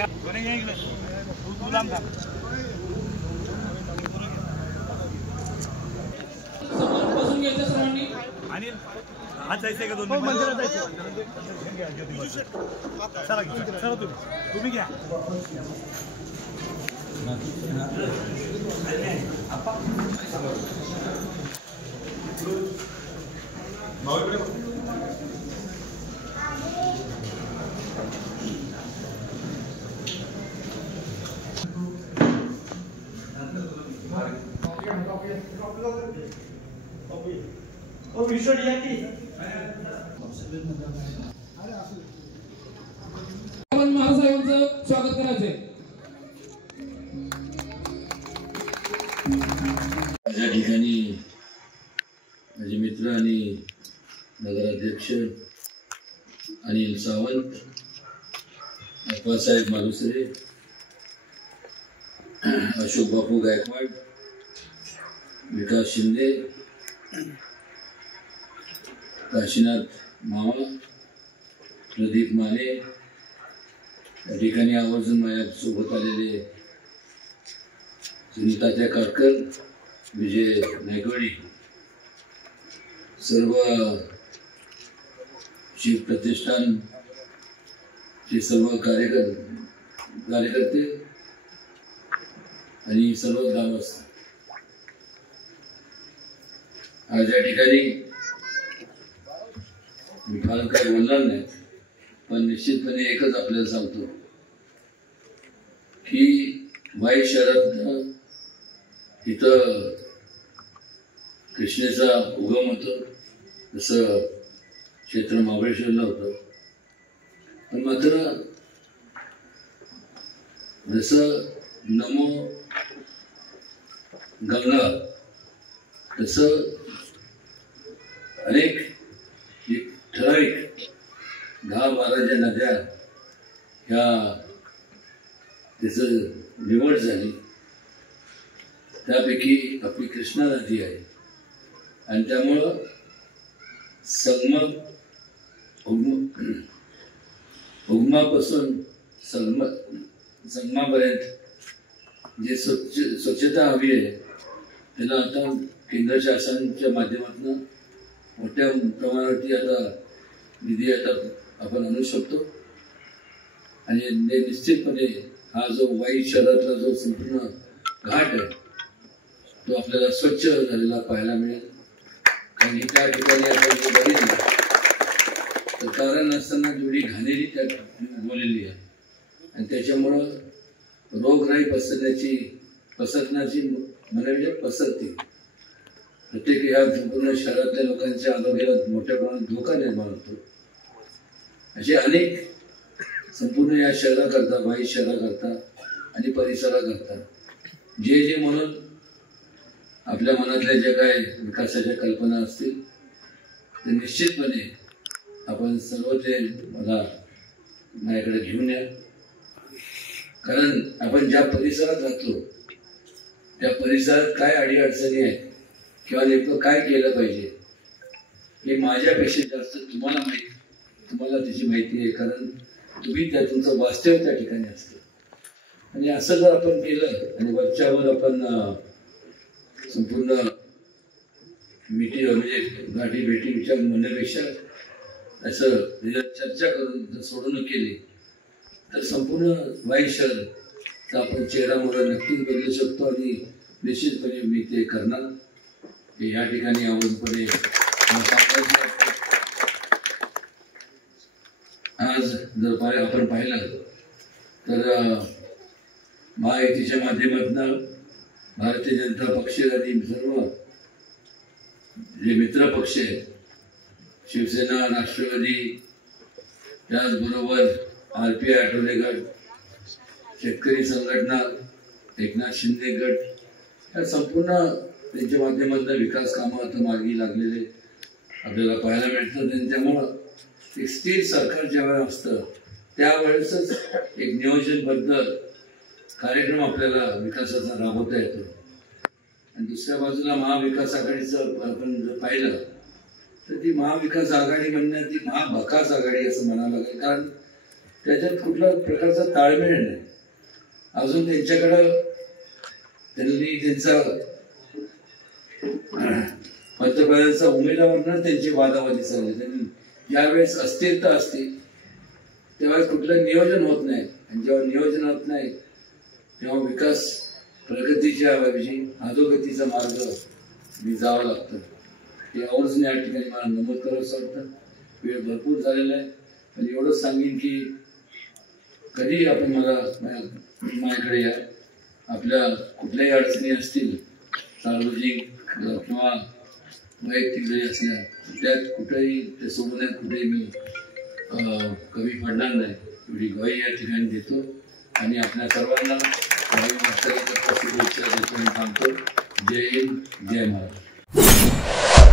आणि आज जायचंय का 2 मिनिट मंदिरात जायचं चला चला तुम्ही घ्या महाराजांचं स्वागत करायचंय। या ठिकाणी माझे मित्र आणि नगराध्यक्ष अनिल सावंत, अप्पासाहेब मालुसरे, अशोक बापू गायकवाड, विकास शिंदे, काशीनाथ मामा, प्रदीप माने, या ठिकाणी आवर्जून माझ्यासोबत आलेले सुनीतात्या कारकर, विजय नायकवाडी, सर्व शिव प्रतिष्ठान चे सर्व कार्यकर्ते आणि सर्व ग्रामस्थ, आज या ठिकाणी मी फार काही बोलणार नाही, पण निश्चितपणे एकच आपल्याला सांगतो की वाई शहरात इथं कृष्णेचा उगम होतो, जसं क्षेत्र महाबळेश्वरला होतं, पण मात्र जसं नमो गंगा तसं अनेक ठराविक 10-12 ज्या नद्या ह्या त्याचं निवड झाली, त्यापैकी आपली कृष्णा नदी आहे आणि त्यामुळं उगमापासून संगमापर्यंत जे स्वच्छता हवी आहे त्याला आता केंद्र शासनाच्या माध्यमातून मोठ्या प्रमाणावरती आता निधी आता आपण आणू शकतो आणि निश्चितपणे हा जो वाई शहरातला जो संपूर्ण घाट आहे तो आपल्याला स्वच्छ झालेला पाहायला मिळेल। कारण त्या ठिकाणी आपण बघितलं तर कारण नसताना जेवढी घाणेरी त्या बोललेली आहे आणि त्याच्यामुळं रोगराई पसरण्याची म्हणजे पसरते, प्रत्येक ह्या संपूर्ण शहरातल्या लोकांच्या आरोग्याला मोठ्या प्रमाणात धोका निर्माण होतो। असे अनेक संपूर्ण या शहराकरता, वाई शहराकरता आणि परिसराकरता जे म्हणून आपल्या मनातल्या ज्या काय विकासाच्या कल्पना असतील ते निश्चितपणे आपण सर्व ते मला माझ्याकडे घेऊन या। कारण आपण ज्या परिसरात राहतो त्या परिसरात काय अडीअडचणी आहेत किंवा नेमकं काय केलं पाहिजे हे माझ्यापेक्षा जास्त तुम्हाला त्याची माहिती आहे, कारण तुम्ही तुमचं वास्तव त्या ठिकाणी असतं आणि असं जर आपण केलं आणि वरच्यावर आपण संपूर्ण म्हणजे गाठी भेटी विचार म्हणण्यापेक्षा असं चर्चा करून जर सोडवणूक केली तर संपूर्ण वाई शहरचा आपण चेहरा मोहरा नक्कीच बदलू शकतो आणि निश्चितपणे मी ते करणार हे या ठिकाणी आवडपणे आज जर आपण पाहिलं तर महायुतीच्या माध्यमातून भारतीय जनता पक्ष आणि सर्व जे मित्र पक्ष आहेत, शिवसेना, राष्ट्रवादी, त्याचबरोबर RPI आठवले गट, शेतकरी संघटना, एकनाथ शिंदे गट, या संपूर्ण त्यांच्या माध्यमातून विकास कामं आता मार्गी लागलेले आपल्याला पाहायला मिळतात आणि त्यामुळं एक स्थिर सरकार ज्यावेळेस असतं त्यावेळेसच एक नियोजनबद्ध कार्यक्रम आपल्याला विकासाचा राबवता येतो आणि दुसऱ्या बाजूला महाविकास आघाडीचं आपण जर पाहिलं तर ती महाविकास आघाडी म्हणण्यात ती महाभकास आघाडी असं म्हणावं लागेल, कारण त्याच्यात कुठल्या प्रकारचा ताळमेळ नाही. अजून त्यांनी त्यांचा पंतप्रधानांचा उमेदवारांना त्यांची वादावादी चालली. त्यांनी ज्यावेळेस अस्थिरता असते तेव्हा कुठलं नियोजन होत नाही, आणि जेव्हा नियोजन होत नाही तेव्हा विकास प्रगतीच्या ऐवजी अधोगतीचा मार्ग जावं लागतं. ते आवर्जून या ठिकाणी मला नमूद करावंसं वाटतं. वेळ भरपूर झालेला आहे, पण एवढंच सांगेन की कधी आपण माझ्याकडे या. आपल्या कुठल्याही अडचणी असतील सार्वजनिक किंवा वैयक्तिक जरी असल्या त्यात कुठेही ते सोडण्यात कुठेही मी कमी पडणार नाही एवढी ग्वाही या ठिकाणी देतो. आणि आपल्या सर्वांना शुभेच्छा देतो आणि थांबतो. जय हिंद, जय महाराष्ट्र.